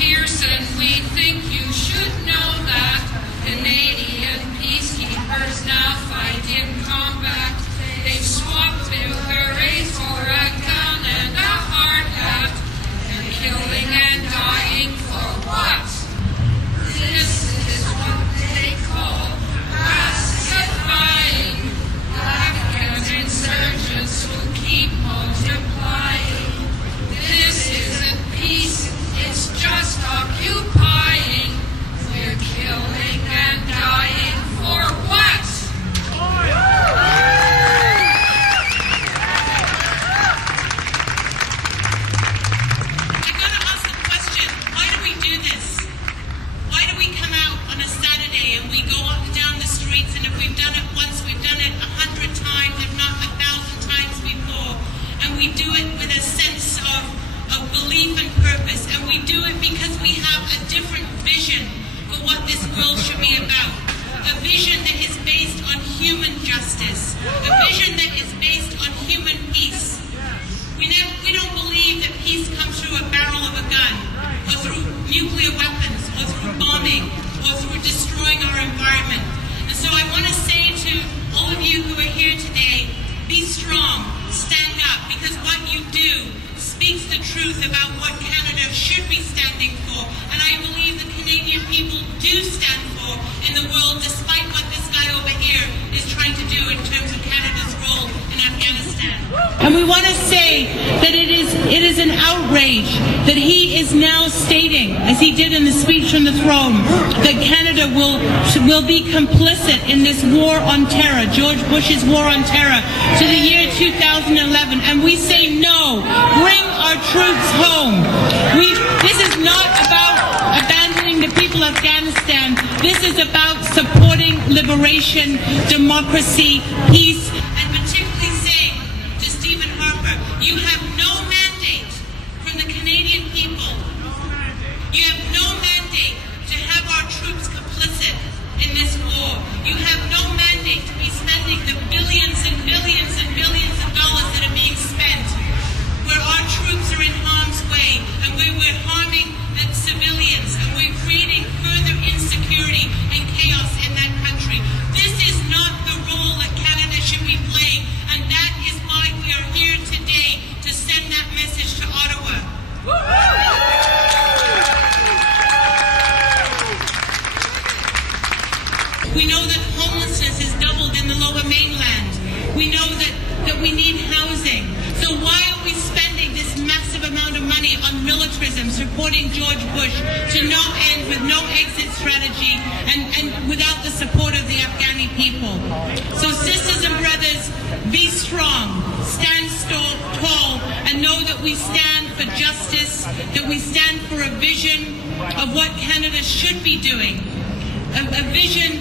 Pearson, we think you should know that Canadian peacekeepers now fight in combat. They've swapped their berets for a gun and a hard hat. They're killing and dying for what? This is what they call pacifying. Afghan insurgents will keep multiplying. This isn't peace, it's just occupying. We're killing and dying for what? I gotta ask the question, why do we do this? Why do we come out on a Saturday and we go up and down the streets, and if we've done it once, we've done it 100 times, if not 1,000 times before, and we do it with a sense of belief and purpose, and we do it because we have a different vision for what this world should be about. A vision that is based on human justice, a vision that is based on human peace. We don't believe that peace comes through a barrel of a gun, or through nuclear weapons, or through bombing, or through destroying our environment. And so I want to say to all of you who are here today, be strong, stand up, because what you do speaks the truth about what Canada should be standing for. And I believe the Canadian people do stand for in the world, despite what this guy over here is trying to do in terms of Canada's role in Afghanistan. And we want to say that it is an outrage that he is now stating, as he did in the speech from the throne, that Canada will be complicit in this war on terror, George Bush's war on terror, to the year 2011. And we say no, bring our troops home. This is not about abandoning the people of Afghanistan. This is about supporting liberation, democracy, peace, and particularly saying to Stephen Harper, you have no mandate from the Canadian people. You have no mandate to have our troops complicit in this war. You have no mandate to be spending the billions and billions and billions of dollars that are being spent where our troops are in harm's way, and where we're harming civilians, and we're creating further insecurity and chaos in that country. This is not the role that Canada should be playing, and that is why we are here today, to send that message to Ottawa. We know that homelessness has doubled in the Lower Mainland. We know that we need housing. So why are we spending this massive amount of money on militarism, supporting George Bush to no end, with no exit strategy, and without the support of the Afghani people? So sisters and brothers, be strong, stand tall, and know that we stand for justice, that we stand for a vision of what Canada should be doing. A vision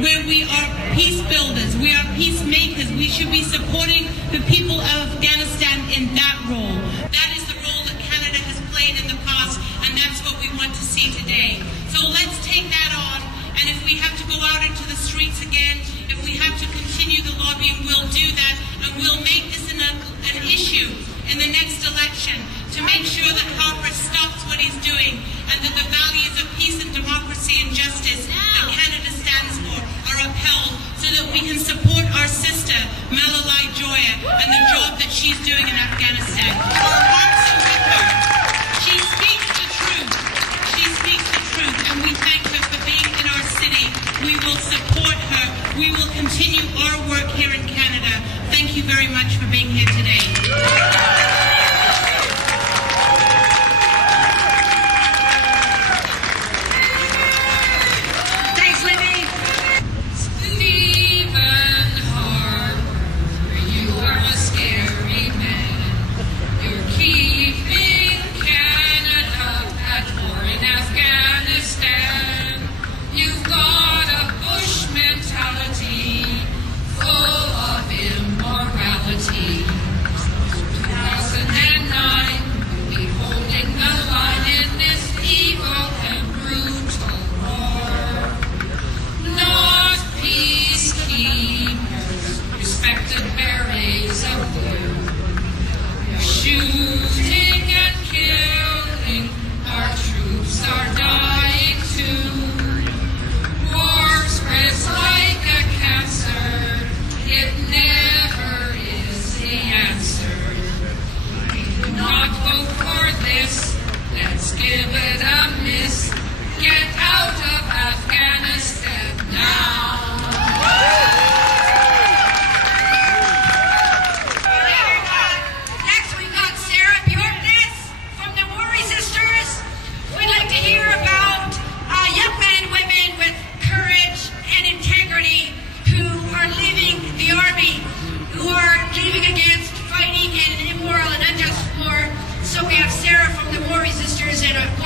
where we are peace builders, we are peacemakers. We should be supporting the people of Afghanistan in that role. That is the role that Canada has played in the past, and that's what we want to see today. So let's take that on, and if we have to go out into the streets again, if we have to continue the lobbying, we'll do that, and we'll make this an issue in the next election to make sure that Harper stops what he's doing, and that the values of peace and democracy and justice that Canada stands for are upheld, so that we can support our sister, Malalai Joya, and the job that she's doing in Afghanistan. Our hearts are with her. She speaks the truth. She speaks the truth, and we thank her for being in our city. We will support her. We will continue our work here in Canada. Thank you very much for being here today. Full of immorality.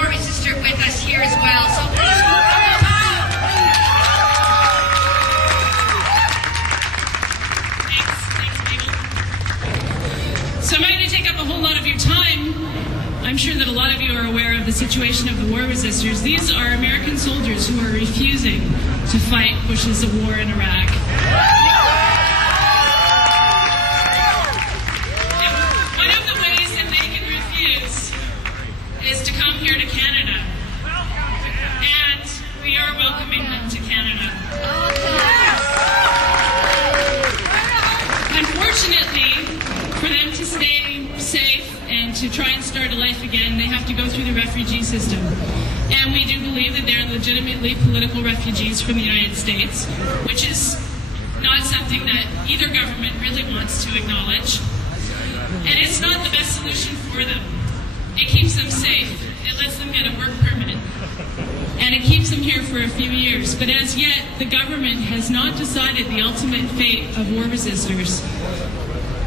war resistor with us here as well. So please welcome. So I'm not going to take up a whole lot of your time. I'm sure that a lot of you are aware of the situation of the war resistors. These are American soldiers who are refusing to fight Bush's war in Iraq. And one of the ways that they can refuse is to come here to Canada. And we are welcoming them to Canada. Unfortunately, for them to stay safe and to try and start a life again, they have to go through the refugee system. And we do believe that they're legitimately political refugees from the United States, which is not something that either government really wants to acknowledge. And it's not the best solution for them. It keeps them safe. It lets them get a work permit. And it keeps them here for a few years. But as yet, the government has not decided the ultimate fate of war resistors.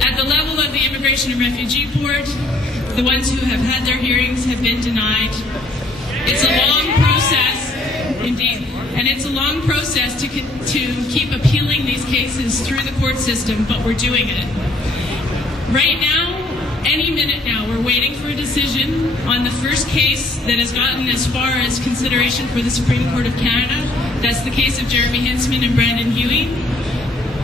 At the level of the Immigration and Refugee Board, the ones who have had their hearings have been denied. It's a long process, indeed, and it's a long process to keep appealing these cases through the court system, but we're doing it. Right now, any minute now, we're waiting for a decision on the first case that has gotten as far as consideration for the Supreme Court of Canada. That's the case of Jeremy Hinsman and Brandon Huey.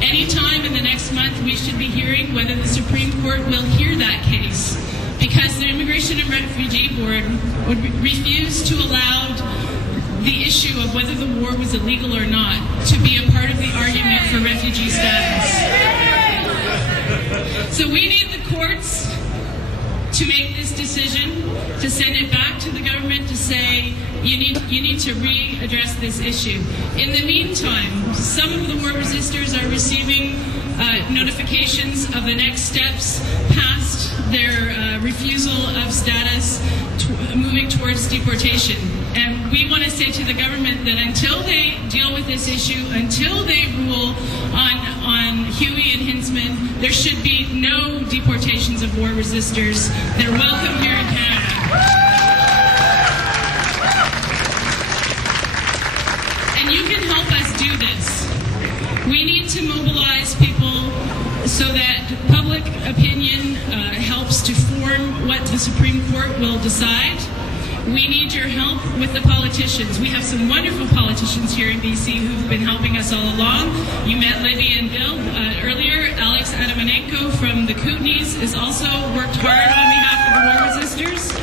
Anytime in the next month, we should be hearing whether the Supreme Court will hear that case, because the Immigration and Refugee Board would refuse to allow the issue of whether the war was illegal or not to be a part of the argument for refugee status. So we need the courts to make this decision, to send it back to the government to say, you need to readdress this issue. In the meantime, some of the war resistors are receiving notifications of the next steps past their refusal of status, moving towards deportation. And we want to say to the government that until they deal with this issue, until they rule on Huey and Hinsman, there should be no deportations of war resistors. They're welcome here in Canada. And you can help us do this. We need to mobilize people so that public opinion helps to form what the Supreme Court will decide. We need your help with the politicians. We have some wonderful politicians here in BC who've been helping us all along. You met Libby and Bill earlier. Alex Adamanenko from the Kootenays has also worked hard on behalf of the war resistors.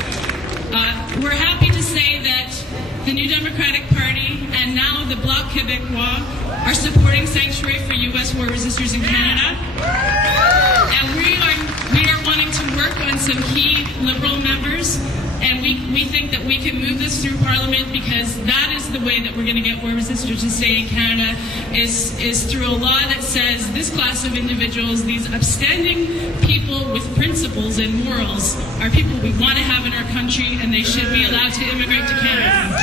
We're happy to say that the New Democratic Party and now the Bloc Québécois are supporting sanctuary for U.S. war resistors in Canada. And we are wanting to work on some key Liberal members. And we think that we can move this through Parliament, because that is the way that we're going to get war resistors to stay in Canada, is through a law that says this class of individuals, these upstanding people with principles and morals, are people we want to have in our country, and they should be allowed to immigrate to Canada.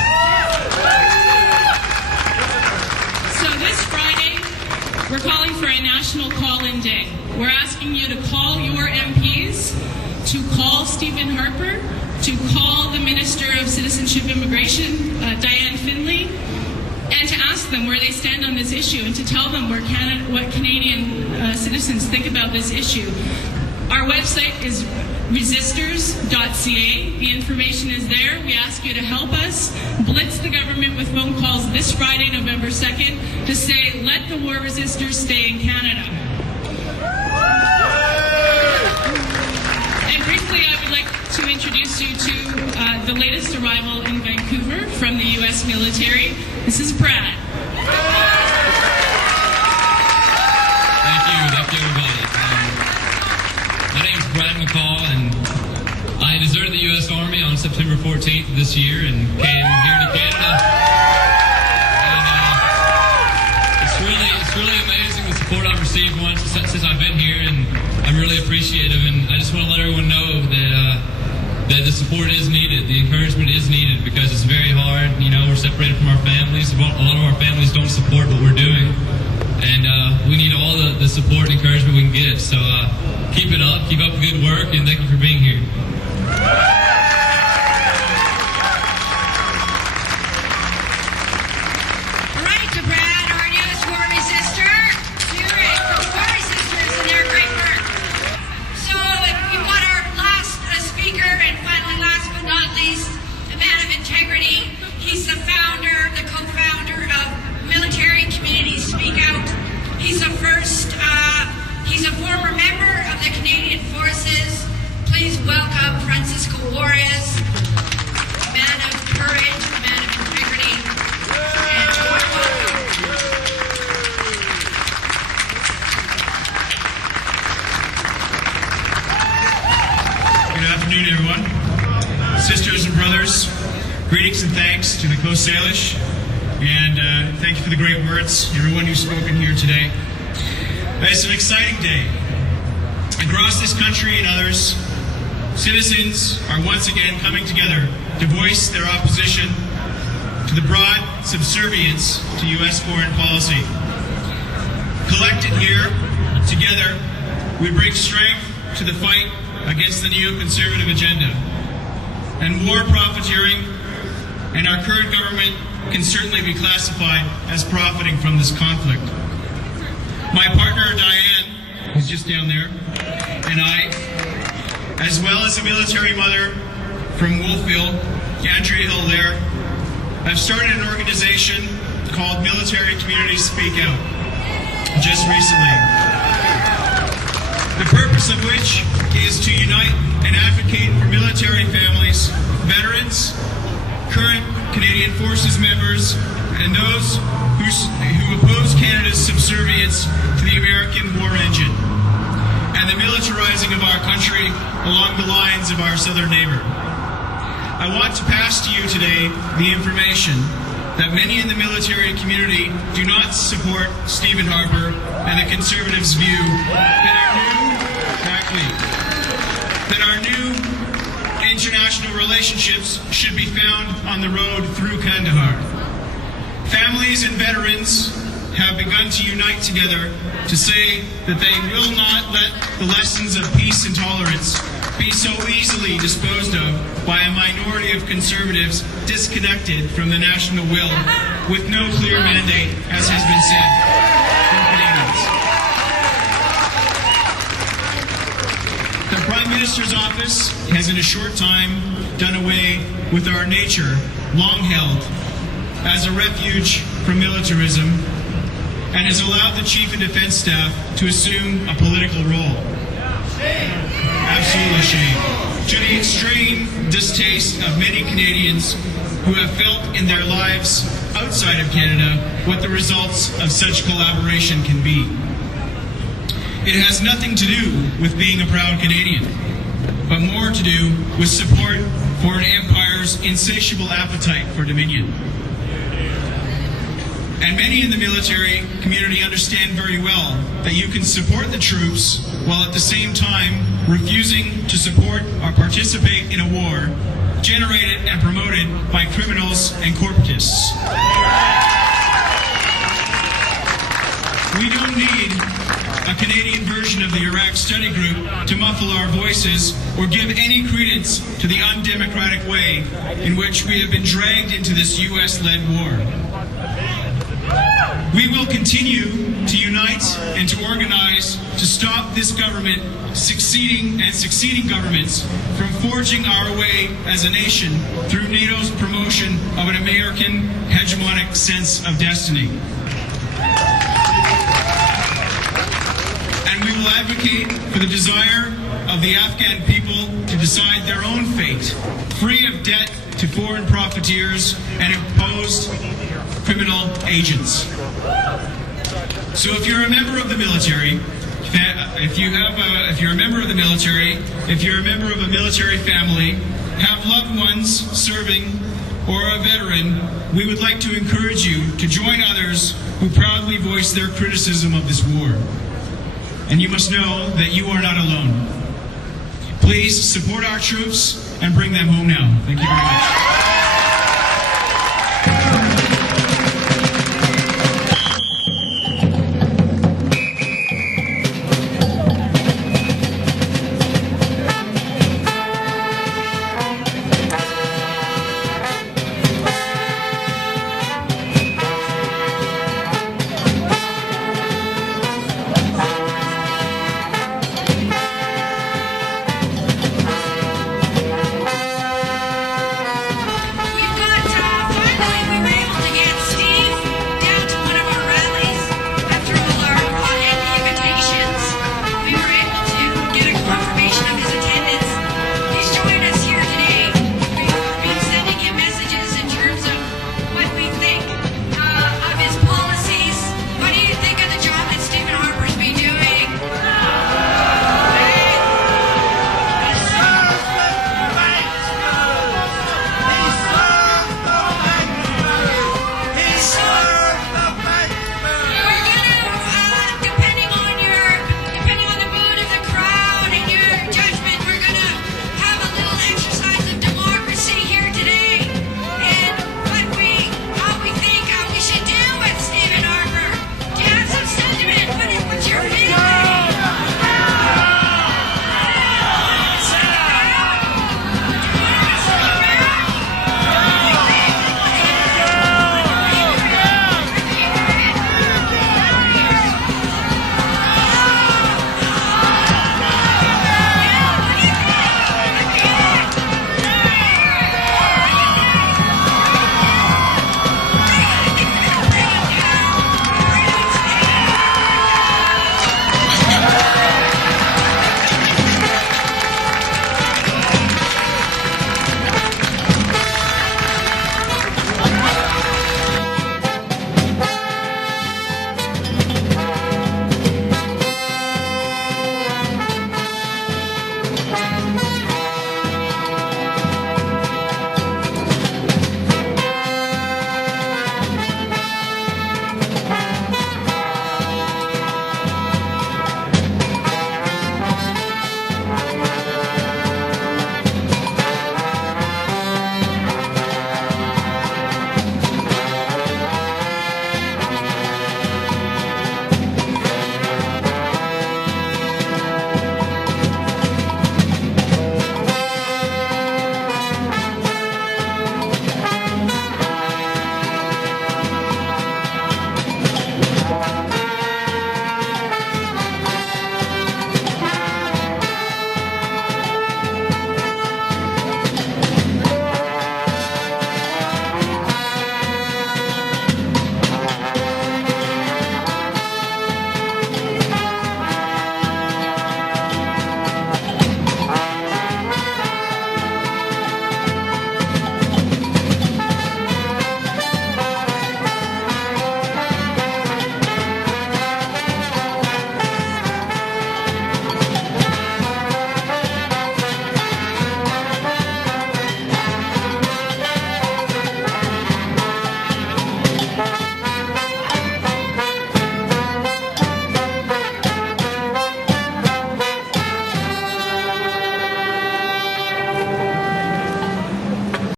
So this Friday, we're calling for a national call-in day. We're asking you to call your MPs, to call Stephen Harper, to call the Minister of Citizenship Immigration, Diane Finley, and to ask them where they stand on this issue, and to tell them what Canadian citizens think about this issue. Our website is resistors.ca. The information is there. We ask you to help us blitz the government with phone calls this Friday, November 2nd, to say, let the war resistors stay in Canada. And briefly, I would like to introduce you to the latest arrival in Vancouver from the U.S. military. This is Brad. Thank you, everybody. My name is Brad McCall, and I deserted the U.S. Army on September 14th of this year and came here to Canada. And it's really amazing the support I've received since I've been here, and I'm really appreciative. And I just want to let everyone know that the support is needed, the encouragement is needed, because it's very hard. You know, we're separated from our families. A lot of our families don't support what we're doing, and we need all the support and encouragement we can get. So keep it up, keep up the good work, and thank you for being here. afternoon, everyone. Sisters and brothers, greetings and thanks to the Coast Salish, and thank you for the great words, everyone who's spoken here today. It's an exciting day. Across this country and others, citizens are once again coming together to voice their opposition to the broad subservience to U.S. foreign policy. Collected here, together, we bring strength to the fight against the neoconservative agenda. And war profiteering and our current government can certainly be classified as profiting from this conflict. My partner, Diane, who's just down there, and I, as well as a military mother from Wolfville, Andrea Hill there, have started an organization called Military Communities Speak Out, just recently. The purpose of which is to unite and advocate for military families, veterans, current Canadian Forces members, and those who oppose Canada's subservience to the American war engine and the militarizing of our country along the lines of our southern neighbor. I want to pass to you today the information that many in the military community do not support Stephen Harper and the Conservatives' view that our new international relationships should be found on the road through Kandahar. Families and veterans have begun to unite together to say that they will not let the lessons of peace and tolerance be so easily disposed of by a minority of conservatives disconnected from the national will with no clear mandate, as has been said, from Canadians. The Prime Minister's office has in a short time done away with our nature, long held as a refuge from militarism, and has allowed the Chief of Defence Staff to assume a political role. Absolutely shame. To the extreme distaste of many Canadians who have felt in their lives outside of Canada what the results of such collaboration can be. It has nothing to do with being a proud Canadian, but more to do with support for an empire's insatiable appetite for dominion. And many in the military community understand very well that you can support the troops while at the same time refusing to support or participate in a war generated and promoted by criminals and corporatists. We don't need a Canadian version of the Iraq Study Group to muffle our voices or give any credence to the undemocratic way in which we have been dragged into this U.S.-led war. We will continue to unite and to organize to stop this government succeeding governments from forging our way as a nation through NATO's promotion of an American hegemonic sense of destiny. And we will advocate for the desire of the Afghan people to decide their own fate, free of debt to foreign profiteers and imposed criminal agents. So if you're a member of the military, if you're a member of the military, if you're a member of a military family, have loved ones serving, or a veteran, we would like to encourage you to join others who proudly voice their criticism of this war. And you must know that you are not alone. Please support our troops and bring them home now. Thank you very much.